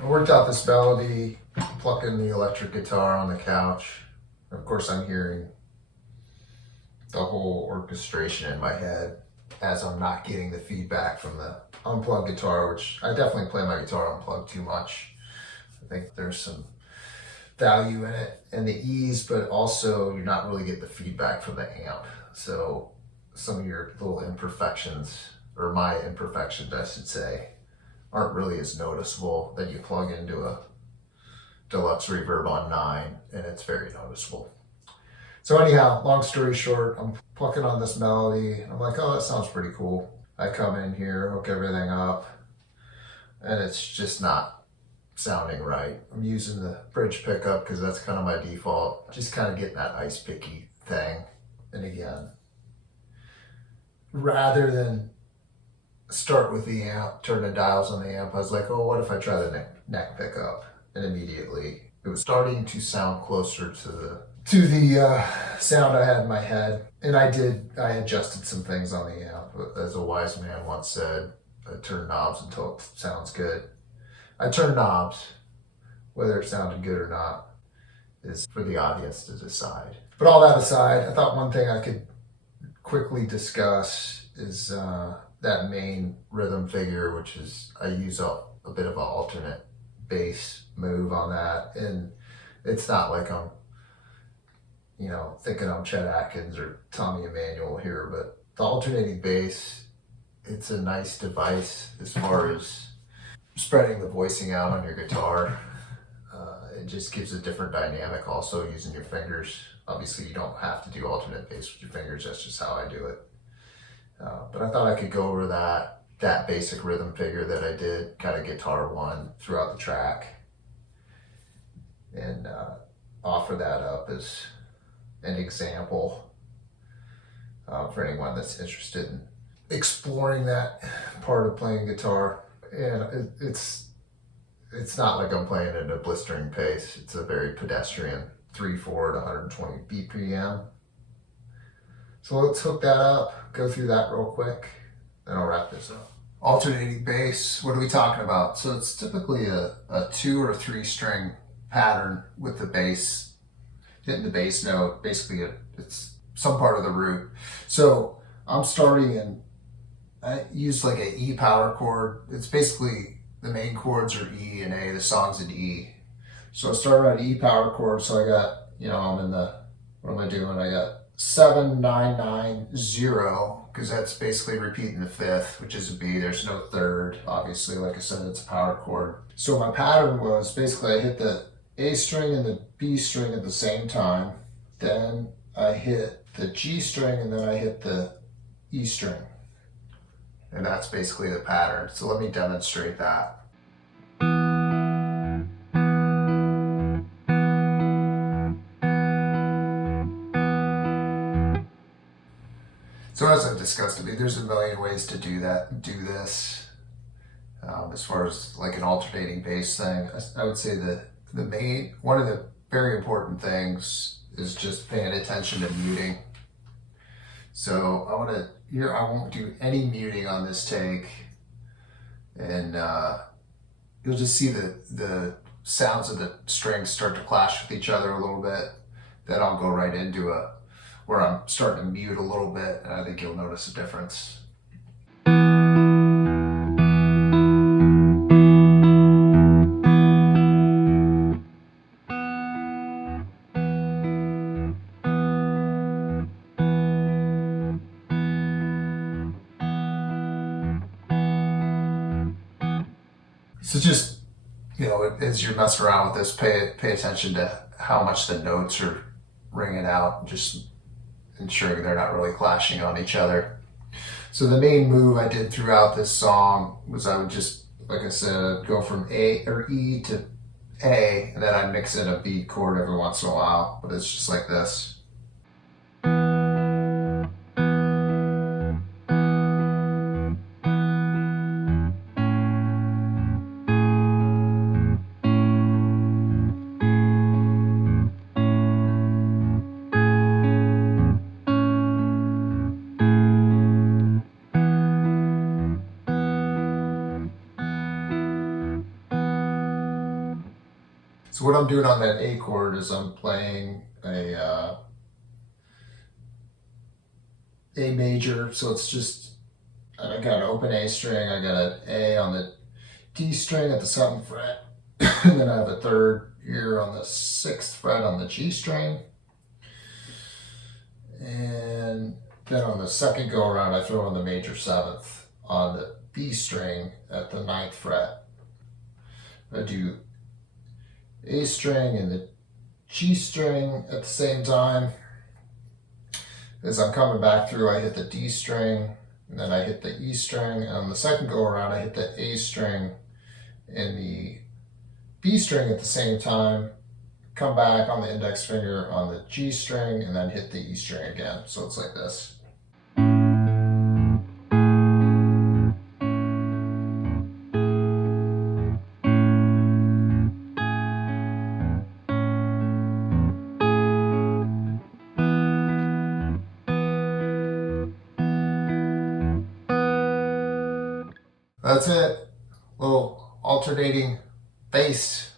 I worked out this melody, plucking the electric guitar on the couch. Of course, I'm hearing the whole orchestration in my head as I'm not getting the feedback from the unplugged guitar, which I definitely play my guitar unplugged too much. I think there's some value in it and the ease, but also you're not really getting the feedback from the amp. So some of your little imperfections, or my imperfections, I should say, aren't really as noticeable that you plug into a deluxe reverb on 9 and it's very noticeable. So anyhow, long story short, I'm plucking on this melody. I'm like, oh, that sounds pretty cool. I come in here, hook everything up, and it's just not sounding right. I'm using the bridge pickup because that's kind of my default. Just kind of getting that ice picky thing. And again, rather than start with the amp, turn the dials on the amp, I was like, oh, what if I try the neck pickup? And immediately it was starting to sound closer to the sound I had in my head. And I adjusted some things on the amp. As a wise man once said, I turn knobs until it sounds good. I turn knobs. Whether it sounded good or not is for the audience to decide. But all that aside, I thought one thing I could quickly discuss is that main rhythm figure, which is, I use a bit of an alternate bass move on that. And it's not like I'm, thinking I'm Chet Atkins or Tommy Emmanuel here, but the alternating bass, it's a nice device as far as spreading the voicing out on your guitar. It just gives a different dynamic also using your fingers. Obviously you don't have to do alternate bass with your fingers, that's just how I do it. But I thought I could go over that basic rhythm figure that I did, kind of guitar one throughout the track, and offer that up as an example for anyone that's interested in exploring that part of playing guitar. And it's not like I'm playing at a blistering pace. It's a very pedestrian 3/4 to 120 BPM. So let's hook that up, go through that real quick, then I'll wrap this up. Alternating bass, what are we talking about? So it's typically a 2 or 3 string pattern with the bass, hitting the bass note. Basically it's some part of the root. So I'm starting in, I use like an E power chord. It's basically the main chords are E and A, the song's in E. So I started on E power chord, so I got, I'm in the, what am I doing? I got 7 9 9 0, because that's basically repeating the 5th, which is a B. There's no 3rd, obviously. Like I said, it's a power chord. So my pattern was basically I hit the A string and the B string at the same time. Then I hit the G string and then I hit the E string. And that's basically the pattern. So let me demonstrate that. So as I've discussed, there's a million ways to do this. As far as like an alternating bass thing, I would say that one of the very important things is just paying attention to muting. So I won't do any muting on this take, and you'll just see the sounds of the strings start to clash with each other a little bit. Then I'll go right into where I'm starting to mute a little bit, and I think you'll notice a difference. So just, as you're messing around with this, pay attention to how much the notes are ringing out, just ensuring they're not really clashing on each other. So the main move I did throughout this song was I would just, like I said, go from A or E to A, and then I'd mix in a B chord every once in a while, but it's just like this. So what I'm doing on that A chord is I'm playing a major, so it's just, I got an open A string, I got an A on the D string at the 7th fret, and then I have a third here on the 6th fret on the G string. And then on the second go around, I throw in the major 7th on the B string at the 9th fret. I do A string and the G string at the same time. As I'm coming back through, I hit the D string, and then I hit the E string, and on the second go around, I hit the A string and the B string at the same time, come back on the index finger on the G string, and then hit the E string again. So it's like this. That's it. Little alternating bass.